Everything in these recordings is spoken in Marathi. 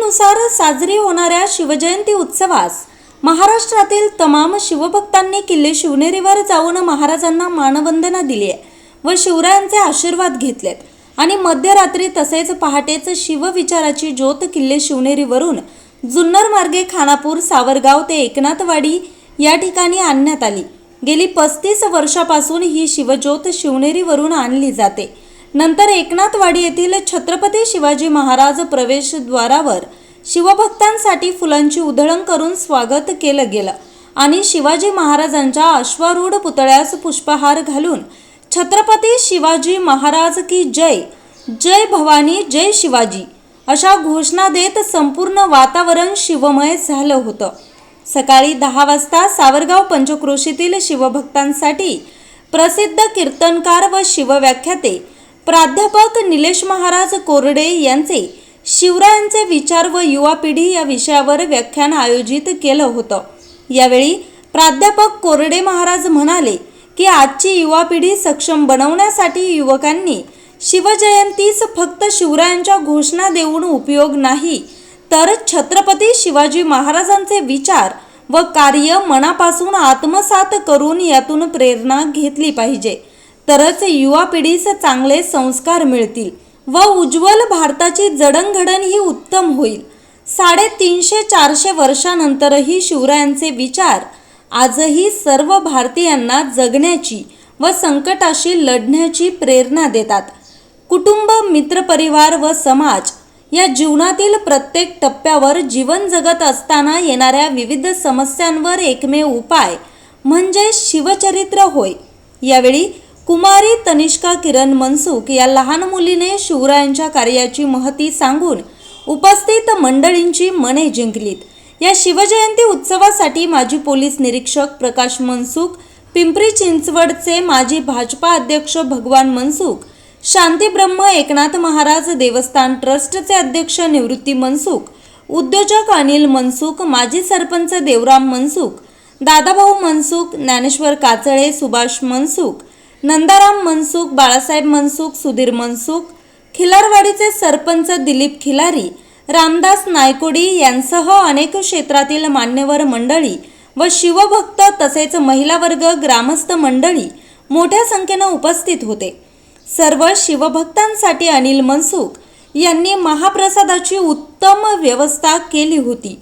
परंपरेनुसार साजरी होणाऱ्या शिवजयंती उत्सवास महाराष्ट्रातील तमाम शिवभक्तांनी किल्ले शिवनेरीवर जाऊन महाराजांना मानवंदना दिली आहे व शिवरायांचे आशीर्वाद घेतलेत. आणि मध्यरात्री तसेच पहाटेच शिवविचाराची ज्योत किल्ले शिवनेरीवरून जुन्नर मार्गे खानापूर सावरगाव ते एकनाथवाडी या ठिकाणी आणण्यात आली. गेली पस्तीस वर्षापासून ही शिवज्योत शिवनेरीवरून आणली जाते. नंतर एकनाथवाडी येथील छत्रपती शिवाजी महाराज प्रवेशद्वारावर शिवभक्तांसाठी फुलांची उधळण करून स्वागत केलं गेलं आणि शिवाजी महाराजांच्या अश्वारूढ पुतळ्यास पुष्पहार घालून छत्रपती शिवाजी महाराज की जय जय भवानी जय शिवाजी अशा घोषणा देत संपूर्ण वातावरण शिवमय झालं होतं. सकाळी दहा वाजता सावरगाव पंचक्रोशीतील शिवभक्तांसाठी प्रसिद्ध कीर्तनकार व शिवव्याख्याते प्राध्यापक निलेश महाराज कोरडे यांचे शिवरायांचे विचार व युवा पिढी या विषयावर व्याख्यान आयोजित केलं होतं. यावेळी प्राध्यापक कोरडे महाराज म्हणाले की आजची युवा पिढी सक्षम बनवण्यासाठी युवकांनी शिवजयंतीस फक्त शिवरायांच्या घोषणा देऊन उपयोग नाही तर छत्रपती शिवाजी महाराजांचे विचार व कार्य मनापासून आत्मसात करून यातून प्रेरणा घेतली पाहिजे. तरच युवा पिढीस चांगले संस्कार मिळतील व उज्ज्वल भारताची जडणघडण ही उत्तम होईल. साडेतीनशे चारशे वर्षानंतरही शिवरायांचे विचार आजही सर्व भारतीयांना जगण्याची व संकटाशी लढण्याची प्रेरणा देतात. कुटुंब मित्रपरिवार व समाज या जीवनातील प्रत्येक टप्प्यावर जीवन जगत असताना येणाऱ्या विविध समस्यांवर एकमेव उपाय म्हणजे शिवचरित्र होय. यावेळी कुमारी तनिष्का किरण मनसुख या लहान मुलीने शिवरायांच्या कार्याची महती सांगून उपस्थित मंडळींची मने जिंकलीत. या शिवजयंती उत्सवासाठी माजी पोलीस निरीक्षक प्रकाश मनसुख पिंपरी चिंचवडचे माजी भाजपा अध्यक्ष भगवान मनसुख शांतीब्रह्म एकनाथ महाराज देवस्थान ट्रस्टचे अध्यक्ष निवृत्ती मनसुख उद्योजक अनिल मनसुख माजी सरपंच देवराम मनसुख दादाभाऊ मनसुख ज्ञानेश्वर काचळे सुभाष मनसुख नंदाराम मनसुख बाळासाहेब मनसुख सुधीर मनसुख खिलारवाडीचे सरपंच दिलीप खिलारी रामदास नायकोडी यांसह अनेक क्षेत्रातील मान्यवर मंडळी व शिवभक्त तसेच महिला वर्ग ग्रामस्थ मंडळी मोठ्या संख्येनं उपस्थित होते. सर्व शिवभक्तांसाठी अनिल मनसुख यांनी महाप्रसादाची उत्तम व्यवस्था केली होती.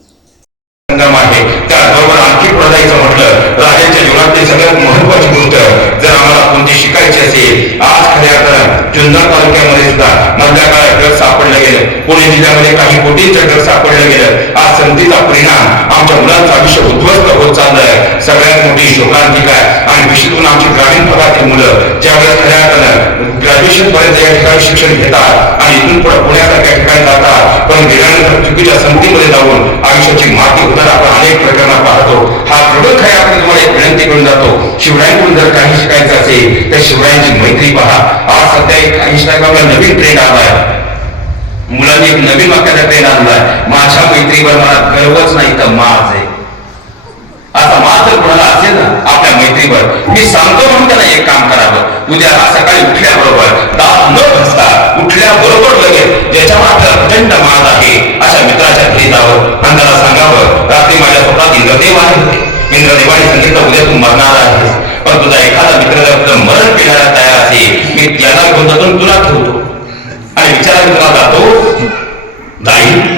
संगम आहे. त्याचबरोबर आणखी पुढे जायचं म्हटलं राजाच्या जीवनातली सगळ्यात महत्वाची गोष्ट जर आम्हाला कोणती शिकायची असेल आज खऱ्या अर्थानं जुन्नर तालुक्यामध्ये सुद्धा मधल्या काळात ड्रग सापडलं गेलं. पुणे जिल्ह्यामध्ये काही कोटींचं ड्रग सापडलं गेलं. आज संधीचा परिणाम आमच्या मुलांचं आयुष्य उद्ध्वस्त होत चाललंय. सगळ्यात मोठी शोकांतिका आहे. आणि विशेषतून आमची ग्रामीण भागातील मुलं ज्यावेळेस खऱ्या अर्थानं ग्रॅज्युएशन पर्यंत या ठिकाणी शिक्षण घेतात आणि इथून पुढे पुण्यासारख्या ठिकाणी जातात पण गेल्यानंतर चुकीच्या संधीमध्ये जाऊन आयुष्याची माती होताना आपण अनेक प्रकरणं पाहतो. हा प्रबळ खऱ्या आपण तुम्हाला एक विनंती करून जातो. शिवरायांकडून जर काही शिकायचं असेल तर शिवरायांची मैत्री पहा. आज सध्या एक इंस्टाग्रामला नवीन ट्रेंड आलाय मुलांनी एक नवीन वाक्याचा ट्रेंड आणलाय. माझ्या मैत्रीवर मला गर्वच नाही तर माझ. आहे असा माज जर कोणाला असेल ना आपल्या मैत्रीवर. मी सांगतो म्हणून त्यांना एक काम करावं. उद्या सकाळी उठल्याबरोबर दात न घसता उठल्याबरोबर लगेच ज्याच्या मात्र प्रचंड माल आहे अशा मित्राच्या घरी जावं. आणि त्याला सांगावं रात्री माझ्या स्वतः इंद्रदेव आहे इंद्रदेवाने सांगितलं उद्या तू मरणार आहेस. पण तुझा एखादा मित्र जर तुझं मरण पिण्याला तयार असेल मी त्याला घेऊन जातो तुला ठेवतो. आणि विचारा तुला जातो जाईल जाईल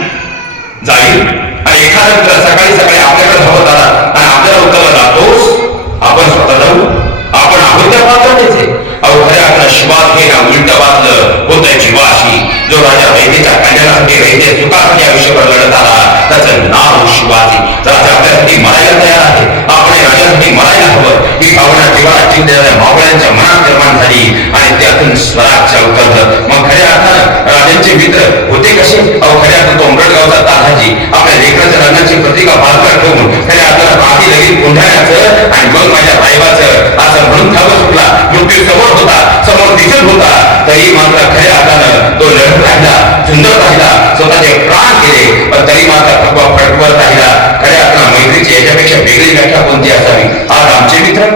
आणि त्यातून स्वराज्य मग खऱ्या अर्थानं राजांचे मित्र होते कसे? अहो खऱ्या अर्थानं तो उमरडगावचा तानाजी आपल्या लेकराच्या लग्नाची प्रतिका बाजूला ठेवून खऱ्या अर्थानं आधी लगेच गोंधळायचं आणि मग माझ्या साहेबाचं असं म्हणून खावं सुटला. मृत्यू समोर होता समोर दिसत होता. तरी मात्र खऱ्या अर्थानं तो लढत राहिला सुंदर राहिला. स्वतःचे प्राण केले पण तरी मात्र थकवा फटकवत राहिला खऱ्या अर्थानं मैत्रीची याच्यापेक्षा वेगळी व्याख्या कोणती असावी आज आमचे मित्र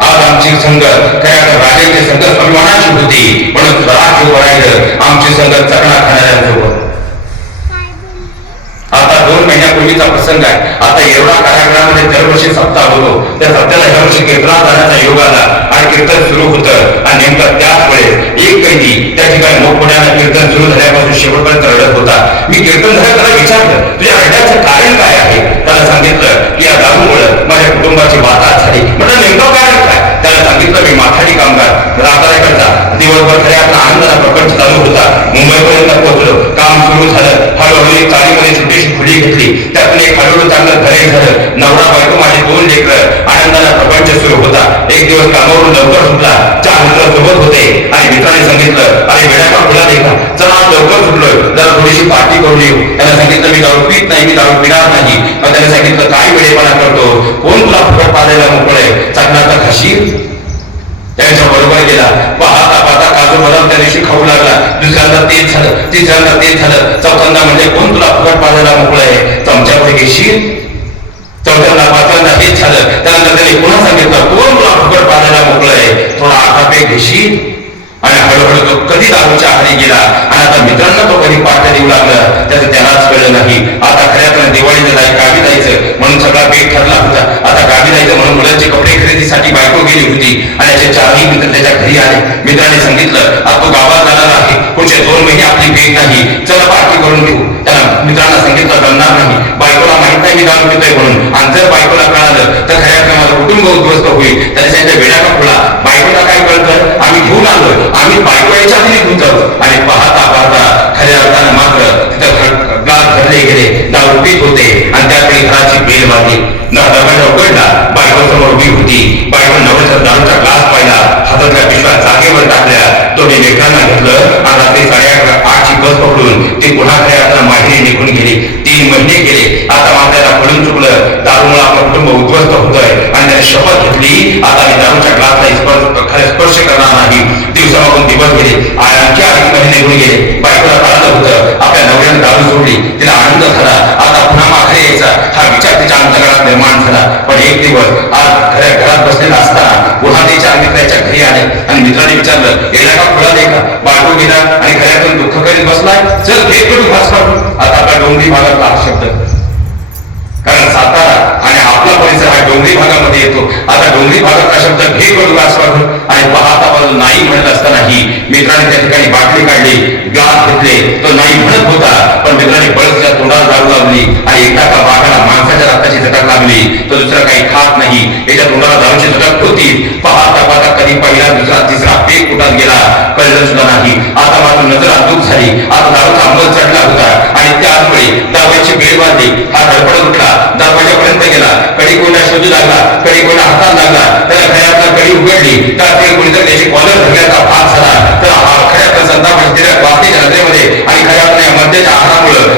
आज आमची आमची संगत खऱ्या अर्थानं राजाची संगत स्वाभिमानाची होती म्हणून राग उभं राहिलं आमची संगत चकणा खाणाऱ्यांसोबत आता दोन महिन्यापूर्वीचा प्रसंग आहे आता एवढा कारागृहामध्ये दरवर्षी सप्ताह होतो त्या सत्याला ह्या वर्षी कीर्तनात जाण्याचा योग आला आणि कीर्तन सुरू होतं आणि नेमकं त्याच वेळेस एक कैदी त्या ठिकाणी मोठमोठ्यानं कीर्तन सुरू झाल्यापासून शेवटपर्यंत रडत होता. मी कीर्तन झालं त्याला विचारलं तुझ्या रडण्याचं कारण काय आहे? त्याला सांगितलं की या दारूमुळे माझ्या कुटुंबाची वाताहत झाली. म्हटलं नेमकं कारण काय त्याला सांगितलं मी माथाडी कामगार दिवसभर खऱ्या आपला आनंदाचा प्रपंच चालू होता. मुंबईपर्यंत पोहोचलो. काम सुरू झालं. हळूहळू एक चाळीमध्ये छोटीशी खुली घेतली. त्यातून एक हळूहळू चांगलं घरे झालं. नवरा बायको माझे दोन लेकर. आनंदाला प्रपंच सुरू होता. एक दिवस कामावरून लवकर सुटला चार मित्र सोबत होते. आणि मित्राने सांगितलं अरे वेळा खुला देखा. चला लवकर सुटलोय जरा थोडीशी पार्टी करून येऊ. त्याला सांगितलं मी दारू पित नाही मी दारू पिणार नाही. मग त्याने सांगितलं काय वेळेपणा करतो? कोण तुला फुकट पाजायला मोकळे चांगला तर खाशील? त्यांच्या बरोबर गेला. पाहता पाहता काजू बदाम त्या दिवशी खाऊ लागला. दुसऱ्यांदा तेच झालं तिसऱ्यांदा तेच झालं. चौथ्यांदा म्हणजे कोण तुला फुकट पाजायला मोकळं आहे? चमच्यापुढे घेशील? चौथ्यांदा पाचव्यांदा हेच झालं. त्यानंतर त्याने पुन्हा सांगितलं? कोण तुला फुकट पाजायला मोकळं आहे? थोडा आटापे घेशील? तो कधी दारूच्या आहारी गेला आणि आता मित्रांना तो कधी पाठ देऊ लागला त्याचं त्यालाच कळलं नाही. आता खऱ्या अर्थानं दिवाळीचं जाय गावी जायचं म्हणून सगळा बेट ठरला होता. आता गावी जायचं म्हणून मुलांचे कपडे खरेदीसाठी बायको गेली होती आणि याचे चारही मित्र त्याच्या घरी आले. मित्राने सांगितलं आता तो गावात जाणार आहे. पुढचे दोन महिने आपली भेट नाही. चला पार्टी करून घेऊ. त्याला मित्रांना सांगितलं जमणार नाही. बायकोला माहीत नाही मी दारू म्हणून. आणि जर बायकोला कळालं तर खऱ्या अर्थानं माझं कुटुंब उद्ध्वस्त होईल. त्याच्या त्यांच्या वेळा खुला बायकोला काय कळतं? आम्ही घेऊन आलो आम्ही बायको याच्या आधी निघून आणि पाहता पाहता खऱ्या अर्थानं मात्र तिथं ग्लास भरले गेले. दारू पीत होते. आणि त्यावेळी घराची बेल वाजली न दरवाजा उघडला निघून गेले. बायकोला कळालं होतं आपल्या नवऱ्यानं दारू सोडली. तिला आनंद झाला. आता पुन्हा माघारी यायचा. हा विचार तिच्या अंतर्गणात निर्माण झाला. पण एक दिवस आज घरा घरात बसलेला असताना पुन्हा तिच्या मित्राच्या घरी आले. आणि मित्राने विचारलं गेला का फुला नाही का बायको गेला आणि घरातून दुःख करीत बसलाय? चल घे करून भास काढू? आता आपल्या डोंगरी भागातला हा शब्द. कारण सातारा आणि आपला परिसर हा डोंगरी भागामध्ये येतो. आता डोंगरी भागात हा शब्द घे करू आस्वाद आणि पाहता बाजू नाही म्हणत असतानाही मित्राने त्या ठिकाणी बाटली काढली ग्लास घेतले. तो नाही म्हणत होता पण मित्राने बळसच्या तोंडाला दारू लावली आणि एका का वाघाला माणसाच्या रक्ताची झटक लागली तो दुसरा काही खात नाही. याच्या तोंडाला दारूची झटक होती. पाहता पाहता कधी तिसरा गेला. कळलं सुद्धा नाही. आता मात्र नजर अदूक झाली. आता दारूचा अंमल चढला होता. आणि त्यामुळे वेळी वेळ बेल बांधली. हा धडपड उठला. दरवाजापर्यंत गेला. कडी कोणा शोधू लागला. कडी कोणा हातात लागला. त्याला खऱ्यातला कडी उघडली. त्यावेळी कोणीतरी त्याची कॉलर धरल्याचा भाग झाला. तर हा खऱ्यातला संताप म्हणजे वाटेच्या नजरेमध्ये आणि खऱ्या मध्याच्या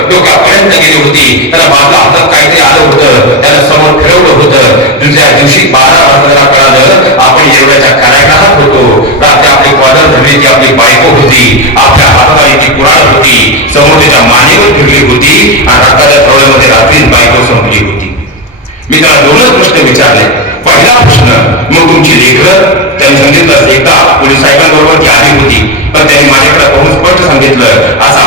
आहारामुळं डोक्यापर्यंत गेली होती? त्याला बाजूला हातात काहीतरी आलं होतं. त्याला समोर फिरवलं होतं. दुसऱ्या दिवशी बारा वाजता कळालं आपण एवढ्याच्या कार्यक्रमात होतो. रात्री आपली कॉलर धरली आपली बायको होती. आपल्या हाताला ती कुराड होती. समोर तिच्या मानेवर फिरली होती. आणि रक्ताच्या थोड्यामध्ये रात्रीच बायको संपली होती. मी त्याला दोनच प्रश्न विचारले. पहिला प्रश्न मग तुमची लेखक त्यांनी सांगितलं एकदा पोलीस साहेबांबरोबर ती आली होती. पण त्यांनी माझ्याकडे पाहून स्पष्ट सांगितलं असा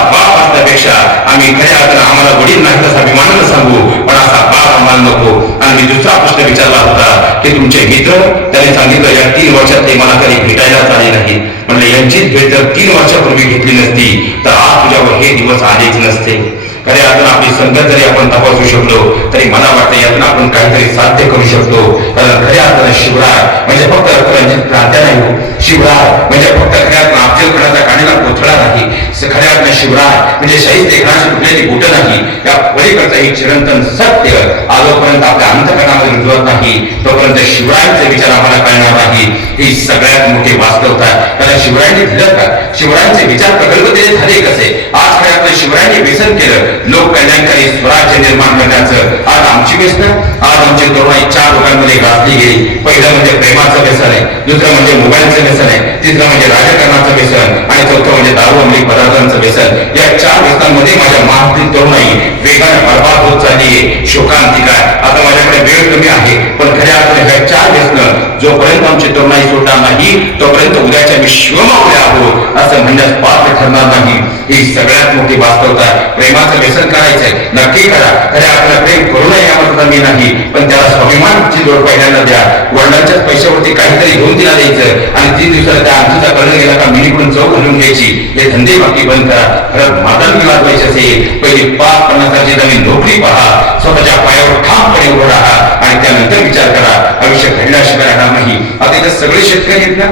बाप आम्ही खऱ्या अर्थानं आम्हाला वडील नाही तसा अभिमानानं सांगू. पण असा बाप आम्हाला नको. आणि मी दुसरा प्रश्न विचारला होता की तुमचे मित्र त्याने सांगितलं या तीन वर्षात ते मला कधी भेटायलाच आले नाही म्हणलं यांचीच भेट जर तीन वर्षापूर्वी घेतली नसती तर आज तुझ्यावर हे दिवस आलेच नसते. खऱ्या अर्थानं आपली संगत जरी आपण तपासू शकलो तरी मला वाटतं यातून आपण काहीतरी साध्य करू शकतो. कारण खऱ्या अर्थानं शिवराय म्हणजे फक्त रक्तरंजित प्रांत्या नाही शिवराय. म्हणजे फक्त खऱ्या अफजलपणाचा अफजलखडाचा काढलेला कोथळा नाही. स- खऱ्या अर्थानं शिवराय. म्हणजे शहीद लेखनाची कुठलेली बोट नाही. त्या पलीकडचं एक चिरंतन सत्य आजोपर्यंत आपल्या अंतकरणामध्ये रुजवत नाही. तोपर्यंत शिवरायांचे विचार आम्हाला कळणार नाही. ही सगळ्यात मोठी वास्तवता त्याला शिवरायांनी दिलं का? शिवरायांचे विचार प्रगल्भतेने झाले कसे? आज खऱ्या अर्थानं शिवरायांनी व्यसन केलं. लोक कल्याणकारी स्वराज्य निर्माण करण्याचं. आज आमची व्यसन? आज आमची तरुणाई चार लोकांमध्ये गाजली गेली. पहिलं म्हणजे प्रेमाचं व्यसन आहे. दुसरं म्हणजे मोबाईलचं व्यसन. आहे. तिसरं म्हणजे राजकारणाचं व्यसन आणि चौथं म्हणजे दारू अंमली पदार्थांचं व्यसन. या चार व्यसनांमध्ये माझ्या महाराष्ट्रीय तरुणाई वेगाने बरबाद होत चालली आहे. शोकांतिका आहे. आता माझ्याकडे वेळ कमी आहे पण खऱ्या अर्थाने ह्या चार व्यसन जोपर्यंत आमची तरुणाई सोडणार नाही तोपर्यंत उद्याच्या मी आहोत असं म्हणण्यास पात्र ठरणार नाही. ही सगळ्यात मोठी वास्तवता आहे. प्रेमाचं व्यसन करायचंय नक्की करा. खऱ्या आपल्याला प्रेम करू नये यावर कमी नाही. पण त्याला स्वाभिमानची जोड पहिल्यांदा द्या. वडिलांच्याच पैशावरती काहीतरी घेऊन दिला द्यायचं. आणि ती दिवसाला त्या आमचा कळलं गेला का? मिनीकडून चौक घालून घ्यायची. हे धंदे बाकी बंद करा. खरं माता मी वाजवायची असेल. पहिली पाच पन्नासाची हजारची नवीन नोकरी पहा. स्वतःच्या पायावर ठामपणे उभं राहा आणि त्यानंतर विचार करा. आयुष्य घडल्याशिवाय राहणार नाही. आता इथं सगळे शेतकरी आहेत ना?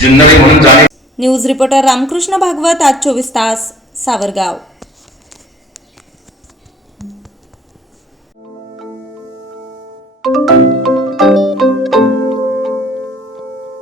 जुन्नरी म्हणून जाणे न्यूज रिपोर्टर रामकृष्ण भागवत आज चोवीस तास सावरगाव. thank you